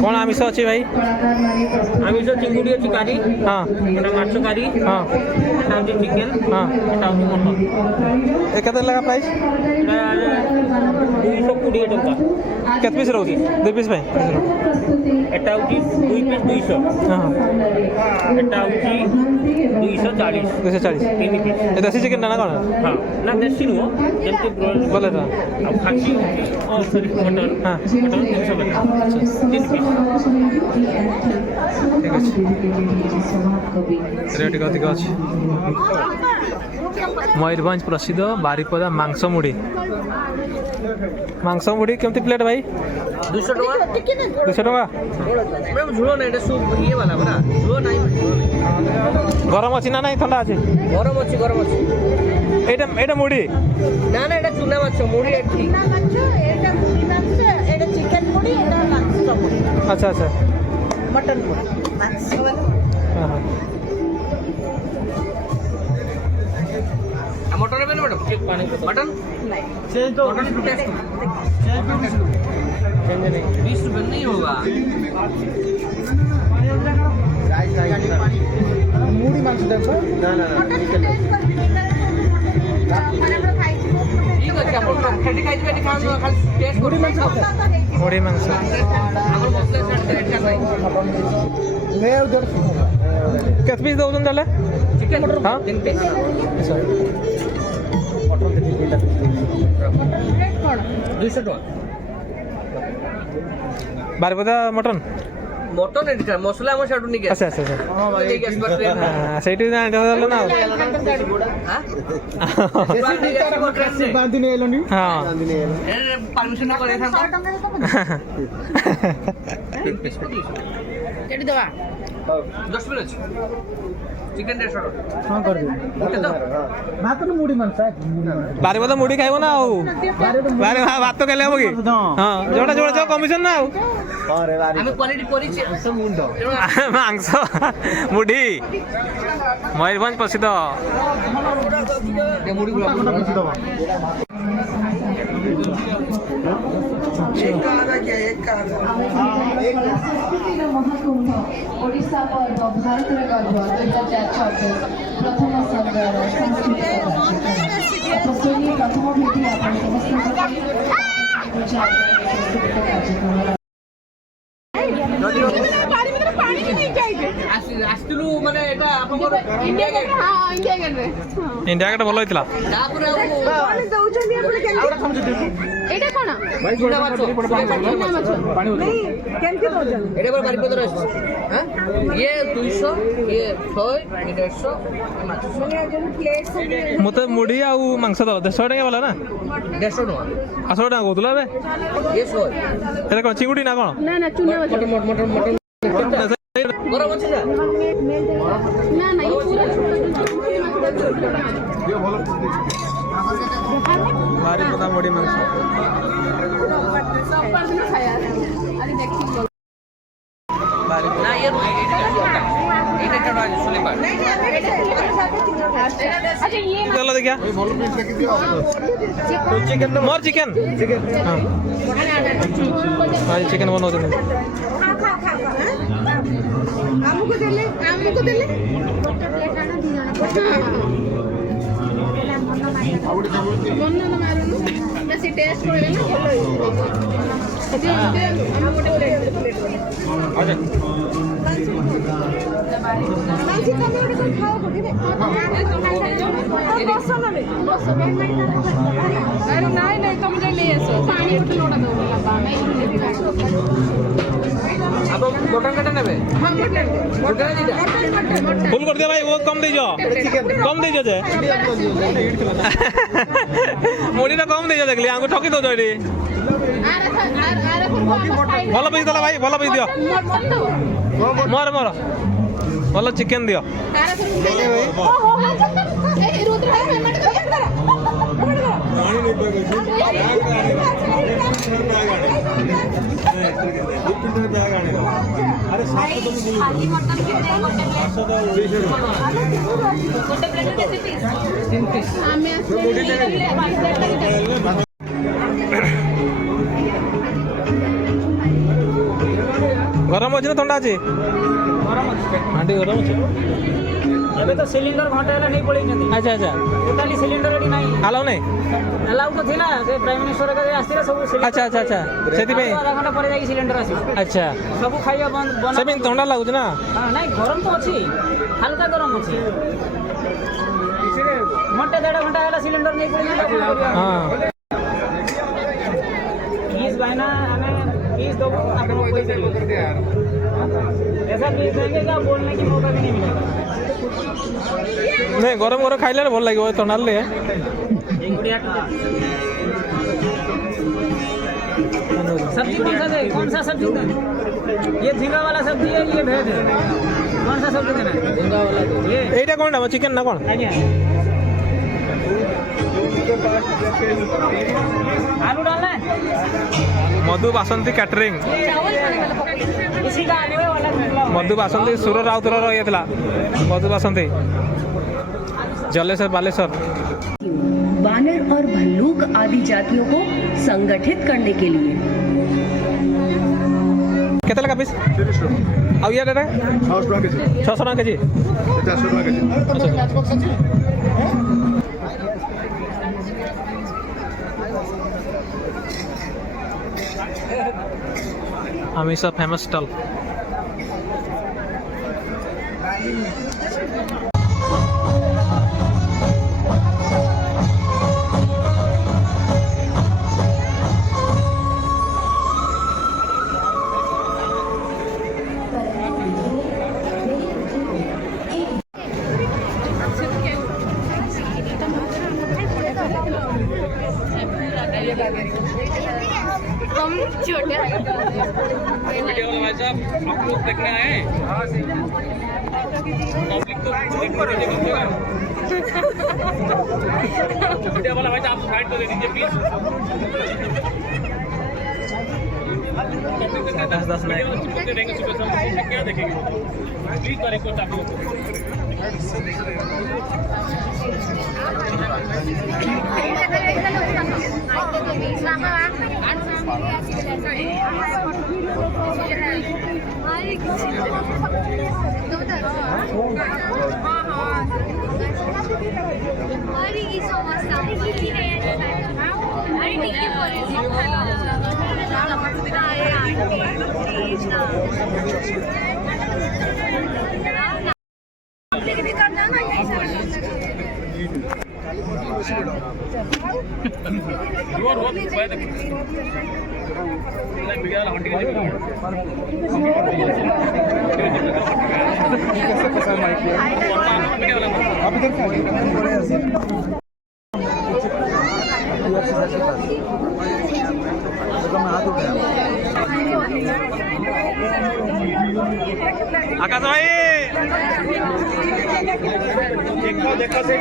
कौन आमिष अच्छी भाई आमिष चिंगुड़ी अच्छी कारी हाँ माछ कारी हाँ चिकेन हाँ मटन ये केते लगा प्राइस 220 टंका केते पीस रहउची 2 पीस भाई एटा होची 2 पीस 200 हां एटा होची 240 240 3 पीस ये देसी चिकन ना कोन हां ना देसी नु जेंति बोले तो अब खासी और सॉरी मटन हां मटन 300 3 पीस ठीक আছে রেট কত আছে ময়ূরভঞ্জ প্রসিদ্ধ বারিপদা মাংস মুড়ি কেমতি প্লেট ভাই 200 টাকা 200 টাকা ম্যাম ঝুলো না এটা সুপ ইয়ে वाला বড়া ঝুলো নাই গরম আছে না নাই ঠান্ডা আছে গরম আছে এটা মুড়ি না না এটা চুনা মাছ মুড়ি একটি চুনা মাছ এটা মুড়ি মাছ এটা চিকেন মুড়ি এটা মাংস মুড়ি আচ্ছা আচ্ছা মটন মুড়ি মাংস হ্যাঁ হ্যাঁ मटन है मैडम मटन नहीं चेंज तो मटन टेस्ट चेंज 20 रुपए नहीं होगा মুড়ি মাংস দেখো না না মটন টেস্ট করবি মানে আমরা খাইছি ठीक আছে আপন খেটি খাইতে খেটি খান খালি টেস্ট করি মুড়ি মাংস আমার মসলা সেট এটা নাই ले उधर केते पीस दउछन তাহলে चिकन हां 3 पीस अच्छा মটন প্লেট কোন 200 টাকা বারিপদা মটন মটন এটা মসলা আমার সেটু নিয়ে আচ্ছা আচ্ছা हां भाई गैस पर সেইটি না দেখল না हां বাঁধিনে এলনি হ্যাঁ পারমিশন না করে থাকো 100 টাকা দেব কেটে দেবা 10 মিনিট চিকেন 150 টাকা हां कर दे तो भात तो मुड़ी मांस बारिपदा मुड़ी खाइबो ना आउ बारे भात तो केले होगी हां जोड़ा जोड़ा जो कमिशन ना आउ अरे बारी আমি কোয়ালিটি করেছি মুন্ড মাংস মুড়ি ময়ূরভঞ্জ প্রসিদ্ধ মুড়ি গুলো মহাকুম্ভ ওড়িশা পর্ব ভারতের গর্ব 2024 প্রথম সংগ্রহ সাংস্কৃতিক উপস্থিতি প্রথম ভেটি আপনার সমস্ত আসতিলু মানে এটা আপনাদের ইন্ডিয়া গেট হ্যাঁ ইন্ডিয়া গেট রে इंडिया का ଭଲ ହେଇଥିଲା তারপরে কোন দউଛନ୍ତି আপনি কেন এটা কোন চুনা মাছ পানি नहीं কেমতি দউଛନ୍ତି এটা এবার বাড়ি পদর আছে হ্যাঁ ये 200 ये 100 ये 150 মাছ মানে একজন প্লেট মতে মুড়ি ଆଉ ମାଂସ ଦବ 150 ଟଙ୍କା ବାଲା ନା 150 টাকা 80 ଟଙ୍କା କହୁଥିଲା ଏବେ ये 100 এটা কোন চিଙ୍ଗୁଡ଼ି ନା କଣ না না চুনা মাছ মটন গরম আছে না না না এই পুরো ବାରିପଦା ମୁଢ଼ି ମାଂସ सब पर दिन खाया अरे देखिए না ये এটা চড়া আছে শুলে পার अच्छा ये चलो देखिया मोर चिकन हाँ आज चिकन बनाओ तुम हमको देले मन ना मारू बेसी टेस्ट करे ना फुल कर दिया भाई वो कम दीजो जे मुढ़ीटा कम दीजो देखली आंगु ठकी दो एटी भल पिस देला भाई भल पिस दियो मोर मोर भल चिकेन दियो गरम अच्छे ना ठंडा अच्छे आंटी गरम अच्छे ଏବେ ତ ସିଲିଣ୍ଡର ଘଣ୍ଟା ହେଲା ନେଇ ପଳେଇଛନ୍ତି। अच्छा अच्छा ଟୋଟାଲି ସିଲିଣ୍ଡର ଏଠି ନାହିଁ। ଆଲାଉ ନାହିଁ ଆଲାଉ ତ ଥିଲା ସେ ପ୍ରାଇମ ମିନିଷ୍ଟର ଏକା ଆସିଥିଲେ ସବୁ अच्छा अच्छा अच्छा ସେଥିପାଇଁ ଆଧା ଘଣ୍ଟା ପରେ ଯାଇକି ସିଲିଣ୍ଡର ଆସିବ। अच्छा ସବୁ ଖାଇବା ବନ୍ଦ ସେମିତି ଥଣ୍ଡା ଲାଗୁଛି ନା ନାଇଁ ଗରମ ତ ଅଛି ହାଲକା ଗରମ ଅଛି। ଘଣ୍ଟେ ଦେଢ଼ ଘଣ୍ଟା ହେଲା ସିଲିଣ୍ଡର ନେଇ ପଳେଇଛନ୍ତି। ହଁ फीस भाईना हमें फीस दो आपको पैसे ऐसा फीस देंगे कि आप बोलने की मौका भी नहीं मिलेगा। नहीं गरम गरम खाइले भल लगे ठंडा ले सब्जी कौन सा दे कौन सा सब्जी दें ये झींगा वाला सब्जी है ये भेज है कौन सा सब्जी देना है झींगा वाला ये এইটা কোনটা চিকেন না কোন आइए आलू डालना है मधु बासंती कैटरिंग इसी का आलू है वाला निकला मधु बासंती सुर राउतर रही मधु बासंती जलेश्वर बालेश्वर वानर और भल्लूक आदि जातियों को संगठित करने के लिए केते लगा पीस आउ यार रे 600 टका केजी 400 टका केजी हमेशा फेमस स्टॉल वीडियो वाला भाई साहब आप लोग देखने आए हैं पब्लिक तो वीडियो वाला भाई साहब आप साइड तो दे दीजिए प्लीज 10 लाख देंगे सुबह शाम क्या देखेंगे प्लीज पर रिक्वेस्ट आप लोग आकाश भाई देखो देखो से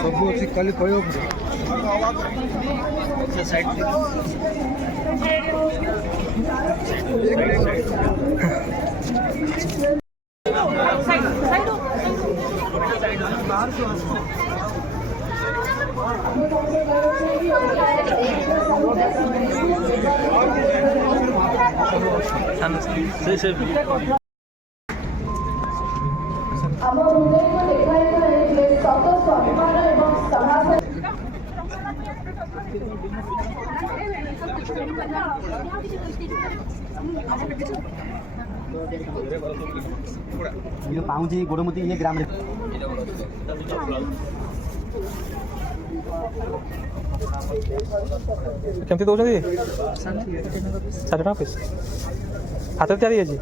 ସବୁ ଅଛି କାଲି କହିବାକୁ ଆମ ହୃଦୟକୁ ଦେଖାଇଥାଏ ଯେ ସତ ସମ୍ମାନ ଏବଂ ସାହସ जो पाऊँच गोड़मुती ये ग्राम କେମିତି ଦେଉଛନ୍ତି 60 ଟଙ୍କା ପିସ୍ ହାତରେ ତିଆରି ହେଇଛି।